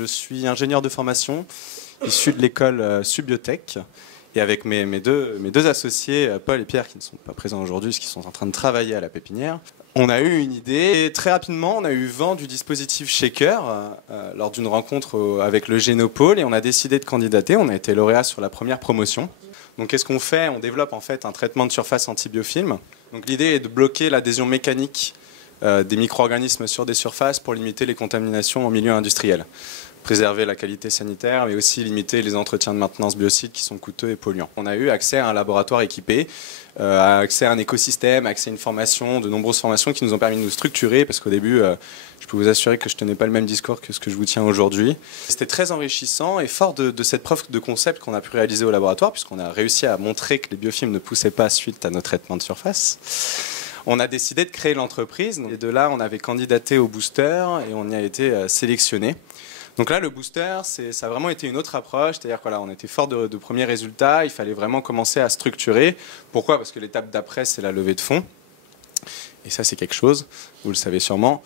Je suis ingénieur de formation, issu de l'école Subbiotech. Et avec mes deux associés, Paul et Pierre, qui ne sont pas présents aujourd'hui, parce qu'ils sont en train de travailler à la pépinière, on a eu une idée. Et très rapidement, on a eu vent du dispositif Shaker lors d'une rencontre avec le Génopôle. Et on a décidé de candidater. On a été lauréat sur la première promotion. Donc qu'est-ce qu'on fait? On développe en fait un traitement de surface anti-biofilm. Donc l'idée est de bloquer l'adhésion mécanique des micro-organismes sur des surfaces pour limiter les contaminations en milieu industriel. Préserver la qualité sanitaire, mais aussi limiter les entretiens de maintenance biocides qui sont coûteux et polluants. On a eu accès à un laboratoire équipé, accès à un écosystème, accès à une formation, de nombreuses formations qui nous ont permis de nous structurer, parce qu'au début, je peux vous assurer que je ne tenais pas le même discours que ce que je vous tiens aujourd'hui. C'était très enrichissant et fort de cette preuve de concept qu'on a pu réaliser au laboratoire, puisqu'on a réussi à montrer que les biofilms ne poussaient pas suite à nos traitements de surface. On a décidé de créer l'entreprise, et de là, on avait candidaté au booster et on y a été sélectionné. Donc là, le booster, ça a vraiment été une autre approche, c'est-à-dire qu'on on était fort de premiers résultats, il fallait vraiment commencer à structurer. Pourquoi? Parce que l'étape d'après, c'est la levée de fonds. Et ça, c'est quelque chose, vous le savez sûrement.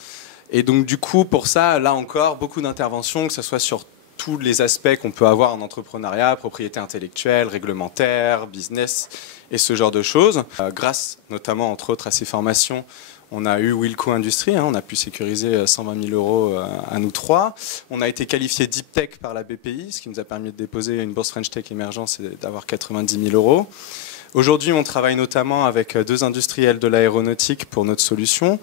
Et donc du coup, pour ça, là encore, beaucoup d'interventions, que ce soit sur tous les aspects qu'on peut avoir en entrepreneuriat, propriété intellectuelle, réglementaire, business et ce genre de choses. Grâce notamment, entre autres, à ces formations, on a eu Wilco Industries, on a pu sécuriser 120 000 € à nous trois. On a été qualifié Deep Tech par la BPI, ce qui nous a permis de déposer une bourse French Tech Émergence et d'avoir 90 000 €. Aujourd'hui, on travaille notamment avec deux industriels de l'aéronautique pour notre solution.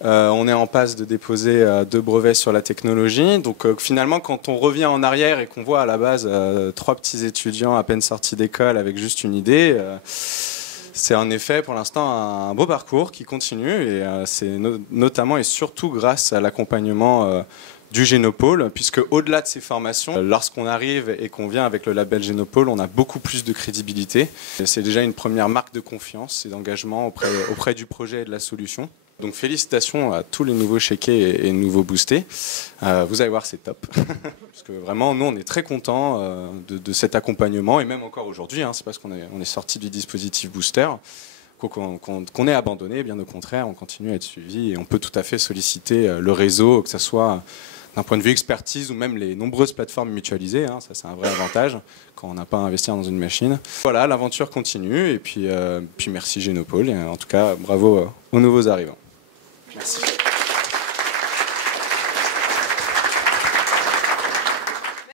On est en passe de déposer 2 brevets sur la technologie. Donc finalement, quand on revient en arrière et qu'on voit à la base 3 petits étudiants à peine sortis d'école avec juste une idée, c'est en effet pour l'instant un beau parcours qui continue et c'est notamment et surtout grâce à l'accompagnement du Génopôle, puisque au-delà de ces formations, lorsqu'on arrive et qu'on vient avec le label Génopôle, on a beaucoup plus de crédibilité. C'est déjà une première marque de confiance et d'engagement auprès du projet et de la solution. Donc félicitations à tous les nouveaux checkés et nouveaux boostés. Vous allez voir, c'est top. Parce que vraiment, nous, on est très contents de cet accompagnement. Et même encore aujourd'hui, c'est parce qu'on est sorti du dispositif booster qu'on est abandonné. Bien au contraire, on continue à être suivi. Et on peut tout à fait solliciter le réseau, que ce soit d'un point de vue expertise ou même les nombreuses plateformes mutualisées. Ça, c'est un vrai avantage quand on n'a pas à investir dans une machine. Voilà, l'aventure continue. Et puis merci Génopôle. Et en tout cas, bravo aux nouveaux arrivants. Merci.